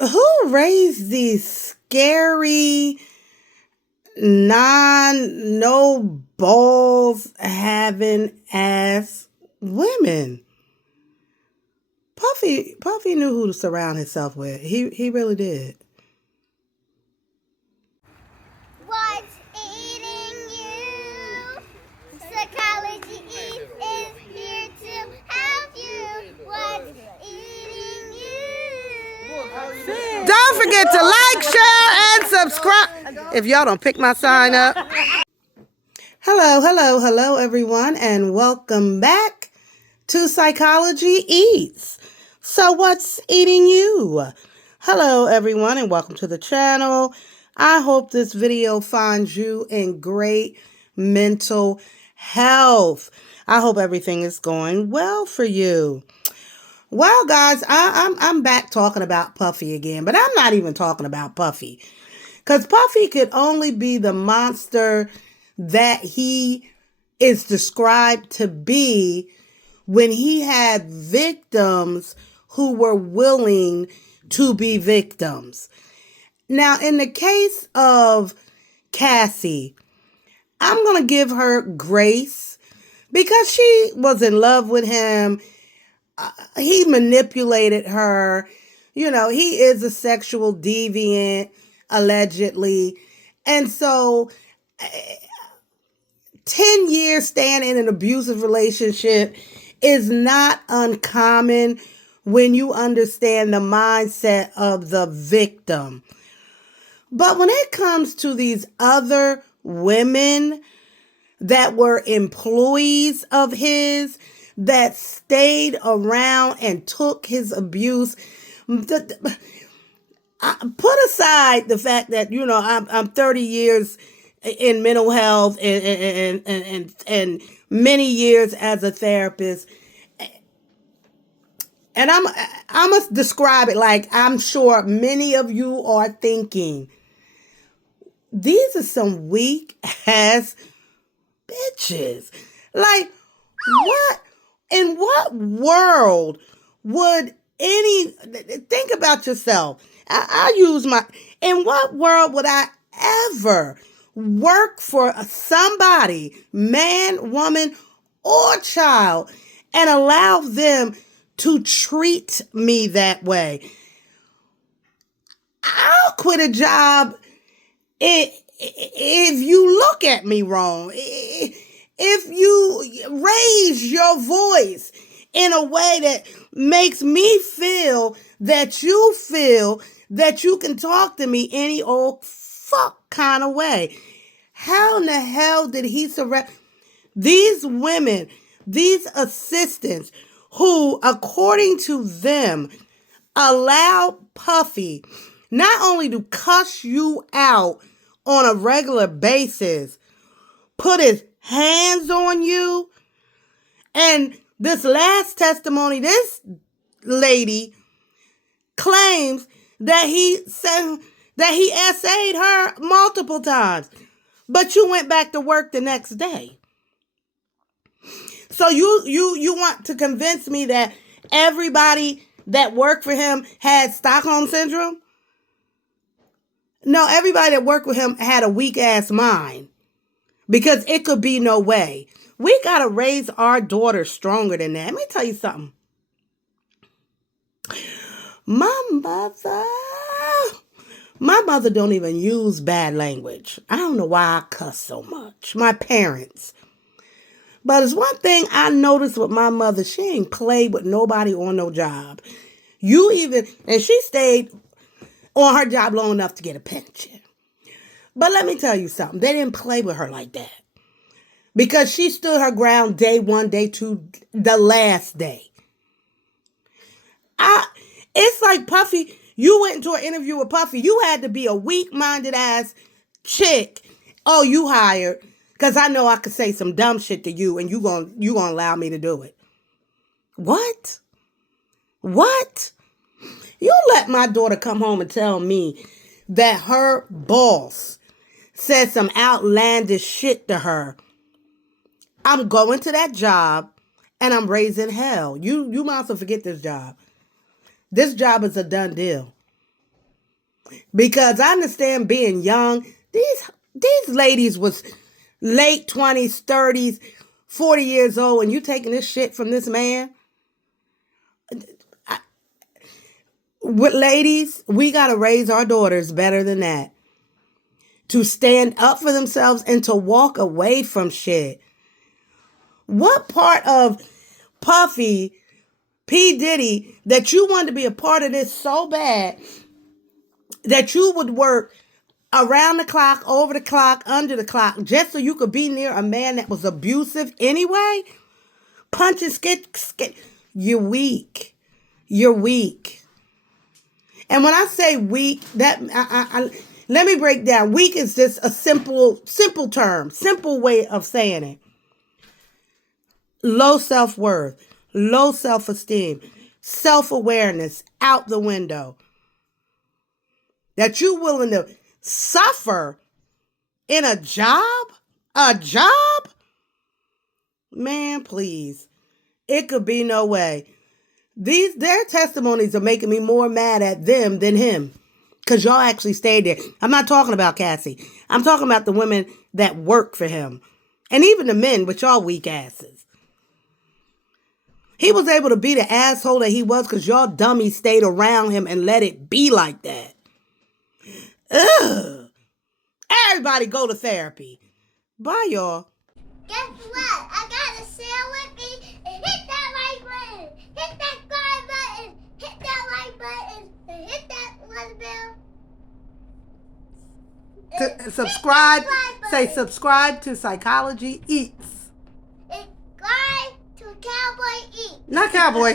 Who raised these scary, no balls having ass women? Puffy knew who to surround himself with. He really did. What's eating you? Psychology is here to help you. What's eating you? Don't forget to like, share, and subscribe. If y'all don't pick my sign up. Hello, everyone, and welcome back to Psychology Eats. So what's eating you? Hello, everyone, and welcome to the channel. I hope this video finds you in great mental health. I hope everything is going well for you. Well, guys, I'm back talking about Puffy again, but I'm not even talking about Puffy, because Puffy could only be the monster that he is described to be when he had victims who were willing to be victims. Now, in the case of Cassie, I'm going to give her grace because she was in love with him. He manipulated her. You know, he is a sexual deviant, allegedly. And so 10 years staying in an abusive relationship is not uncommon when you understand the mindset of the victim. But when it comes to these other women that were employees of his, that stayed around and took his abuse, put aside the fact that, you know, I'm 30 years in mental health and many years as a therapist. And I'm going to describe it like I'm sure many of you are thinking. These are some weak ass bitches. Like, what? In what world would think about yourself. I use in what world would I ever work for somebody, man, woman, or child, and allow them to treat me that way? I'll quit a job if you look at me wrong, if you raise your voice in a way that makes me feel that you can talk to me any old fuck kind of way. How in the hell did he surround these women, these assistants who, according to them, allow Puffy not only to cuss you out on a regular basis, put his hands on you? And this last testimony, this lady claims that he said that he essayed her multiple times, but you went back to work the next day. So you want to convince me that everybody that worked for him had Stockholm Syndrome? No, everybody that worked with him had a weak ass mind, because it could be no way. We got to raise our daughters stronger than that. Let me tell you something. My mother don't even use bad language. I don't know why I cuss so much. My parents. But it's one thing I noticed with my mother. She ain't played with nobody on no job. And she stayed on her job long enough to get a pension. But let me tell you something. They didn't play with her like that, because she stood her ground day one, day two, the last day. It's like Puffy, you went into an interview with Puffy. You had to be a weak-minded ass chick. Oh, you hired, because I know I could say some dumb shit to you and you gonna allow me to do it. What? You let my daughter come home and tell me that her boss said some outlandish shit to her. I'm going to that job and I'm raising hell. You might as well forget this job. This job is a done deal. Because I understand being young. These ladies was late 20s, 30s, 40 years old, and you taking this shit from this man? With ladies, we got to raise our daughters better than that. To stand up for themselves and to walk away from shit. What part of Puffy, P. Diddy, that you wanted to be a part of this so bad that you would work around the clock, over the clock, under the clock, just so you could be near a man that was abusive anyway? Punch and skit. You're weak. You're weak. And when I say weak, that let me break down. Weak is just a simple term, simple way of saying it. Low self-worth, low self-esteem, self-awareness out the window. That you're willing to suffer in a job? A job? Man, please. It could be no way. Their testimonies are making me more mad at them than him. Because y'all actually stayed there. I'm not talking about Cassie. I'm talking about the women that work for him. And even the men with y'all weak asses. He was able to be the asshole that he was because y'all dummies stayed around him and let it be like that. Ugh. Everybody go to therapy. Bye, y'all. Guess what? I got a sale with me. And hit that like button. Hit that subscribe button. Hit that like button. And hit that little bell. Subscribe. Say subscribe to Psychology Eats. Subscribe to Cowboy Eats. Not Cowboy.